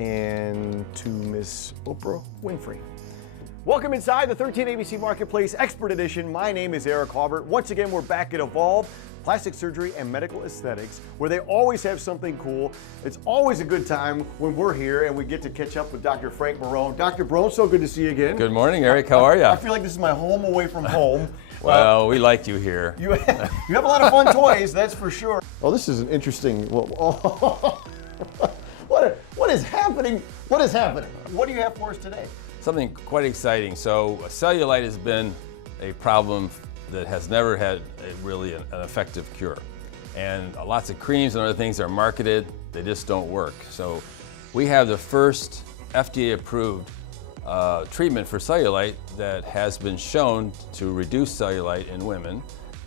and to Miss Oprah Winfrey. Welcome inside the 13 ABC Marketplace Expert Edition. My name is Eric Halbert. Once again, we're back at Evolv, Plastic Surgery and Medical Aesthetics, where they always have something cool. It's always a good time when we're here and we get to catch up with Dr. Frank Barone. Dr. Barone, so good to see you again. Good morning, Eric. How are you? I feel like this is my home away from home. Well, we like you here. You have a lot of fun toys, that's for sure. Oh, this is an interesting. What is happening? What is happening? What do you have for us today? Something quite exciting. So, cellulite has been a problem that has never had really an effective cure. And lots of creams and other things are marketed, they just don't work. So, we have the first FDA-approved treatment for cellulite that has been shown to reduce cellulite in women.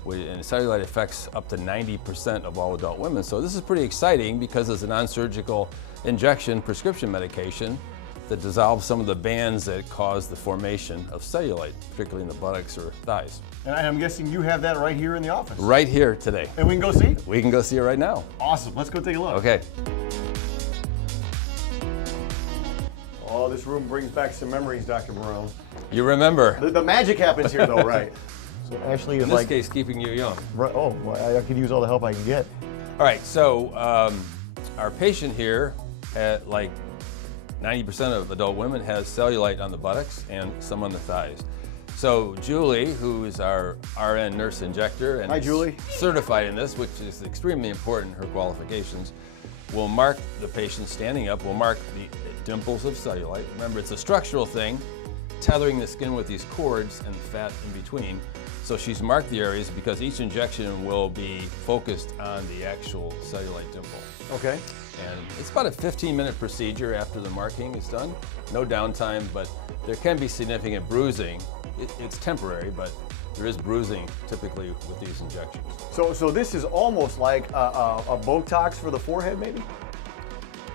And cellulite affects up to 90% of all adult women. So this is pretty exciting because it's a non-surgical injection prescription medication that dissolves some of the bands that cause the formation of cellulite, particularly in the buttocks or thighs. And I'm guessing you have that right here in the office. Right here today. And we can go see? We can go see it right now. Awesome, let's go take a look. Okay. Oh, this room brings back some memories, Dr. Barone. You remember. The magic happens here though, right? So actually, in this case, keeping you young. Right, oh, well, I could use all the help I can get. All right, so our patient here had like 90% of adult women has cellulite on the buttocks and some on the thighs. So Julie, who is our RN nurse injector and Hi, Julie. certified in this, which is extremely important, her qualifications, will mark the patient standing up, will mark the dimples of cellulite. Remember, it's a structural thing, tethering the skin with these cords and fat in between. So she's marked the areas because each injection will be focused on the actual cellulite dimple. Okay. And it's about a 15-minute procedure after the marking is done. No downtime, but there can be significant bruising. It's temporary, but there is bruising typically with these injections. So this is almost like a Botox for the forehead, maybe?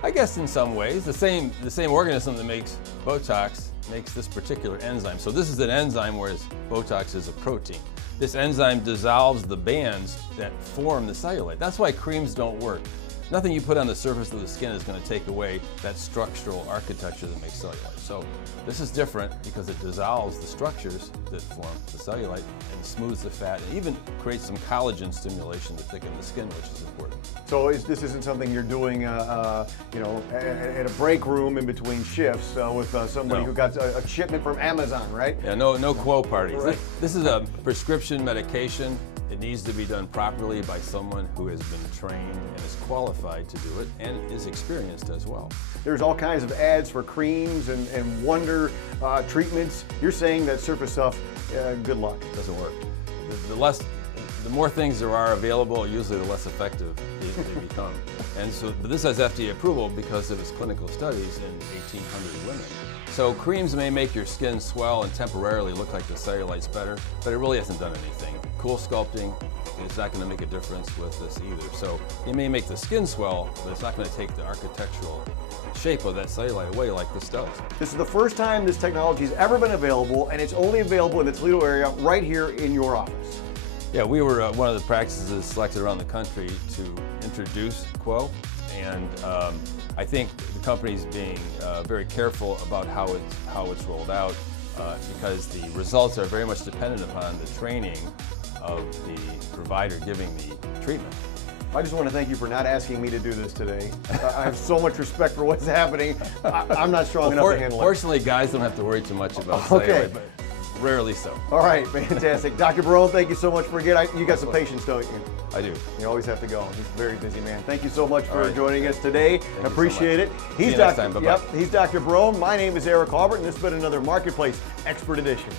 I guess in some ways. The same organism that makes Botox makes this particular enzyme. So this is an enzyme, whereas Botox is a protein. This enzyme dissolves the bands that form the cellulite. That's why creams don't work. Nothing you put on the surface of the skin is going to take away that structural architecture that makes cellulite. So this is different because it dissolves the structures that form the cellulite and smooths the fat and even creates some collagen stimulation to thicken the skin, which is important. So this isn't something you're doing, at a break room in between shifts with somebody who got a shipment from Amazon, right? Yeah, no quo parties. Right. This is a prescription medication. It needs to be done properly by someone who has been trained and is qualified to do it and is experienced as well. There's all kinds of ads for creams and wonder treatments. You're saying that surface stuff, good luck. It doesn't work. The more things there are available, usually the less effective they become. And so, but this has FDA approval because of its clinical studies in 1,800 women. So creams may make your skin swell and temporarily look like the cellulite's better, but it really hasn't done anything. Cool sculpting is not going to make a difference with this either. So it may make the skin swell, but it's not going to take the architectural shape of that cellulite away like this does. This is the first time this technology has ever been available, and it's only available in the Toledo area right here in your office. Yeah, we were one of the practices selected around the country to introduce Quo, and I think the company's being very careful about how it's rolled out because the results are very much dependent upon the training of the provider giving the treatment. I just want to thank you for not asking me to do this today. I have so much respect for what's happening. I'm not strong enough to handle it. Fortunately, guys don't have to worry too much about cellulite, but rarely so. All right, fantastic. Dr. Barone, thank you so much for again. You got some patience, don't you? I do. You always have to go. He's a very busy man. Thank you so much for joining us today. Appreciate it. See you next time. Bye-bye. Yep, he's Dr. Barone. My name is Eric Halbert, and this has been another Marketplace Expert Edition.